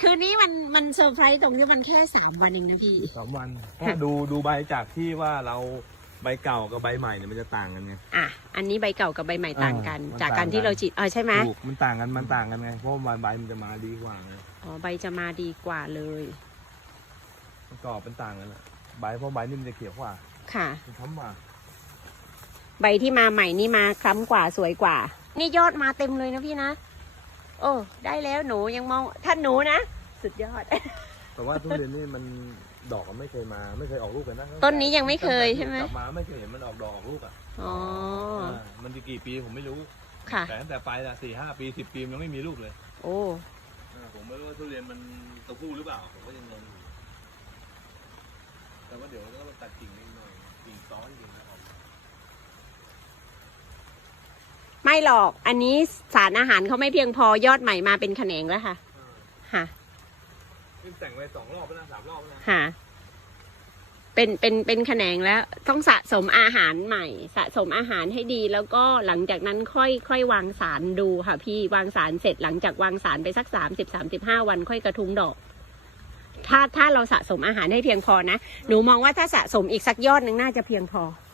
คืนนี้มันมันเซอร์ไพรส์ตรงที่มันแค่สามวันเองนะพี่สามวันเพราะดูดูใบจากที่ว่าเราใบเก่ากับใบใหม่เนี่ยมันจะต่างกันไงอะอันนี้ใบเก่ากับใบใหม่ต่างกันอ่ามันจากการต่างกันที่เราฉีดเออใช่ไหมถูกมันต่างกันมันต่างกันไงเพราะว่าใบมันจะมาดีกว่าไงอ๋อใบจะมาดีกว่าเลยมันกรอบเป็นต่างกันอะใบเพราะใบนี่มันจะเขียวกว่า ค่ะมันช้ำกว่าใบที่มาใหม่นี่มาคล้ำกว่าสวยกว่า นี่ยอดมาเต็มเลยนะพี่นะ โอ้ได้แล้วหนูยังมองท่านหนูนะสุดยอด แต่ว่าทุเรียนนี่มันดอกมันไม่เคยมาไม่เคยออกลูกเลยนะต้นนี้ยังไม่เคยใช่ไหมกลับมาไม่เคยเห็นมันออกดอกออกลูกอะอ๋อามันจะกี่ปีผมไม่รู้ค่ะแต่ตั้งแต่ไปละสี่ห้าปีสิบปีมันยังไม่มีลูกเลย โอ้อ่าผมไม่รู้ว่าทุเรียนมันตัวผู้หรือเปล่าผมก็ยังงงอยู่แต่ว่าเดี๋ยวเราต้องตัดกิ่งนิดหน่อยกิ่งซ้อนกิ่งแล้วออก ไม่หรอก อันนี้สารอาหารเขาไม่เพียงพอยอดใหม่มาเป็นแขนงแล้วค่ะ ค่ะ นี่แต่งไปสองรอบแล้วนะสามรอบแล้วนะค่ะ เป็นเป็นเป็นแขนงแล้ว ต้องสะสมอาหารใหม่ สะสมอาหารให้ดี แล้วก็หลังจากนั้นค่อยค่อยวางสารดูค่ะ พี่วางสารเสร็จหลังจากวางสารไปสักสามสิบสามสิบห้าวันค่อยกระทุ้งดอก ถ้าถ้าเราสะสมอาหารให้เพียงพอนะ หนูมองว่าถ้าสะสมอีกสักยอดหนึ่งน่าจะเพียงพออ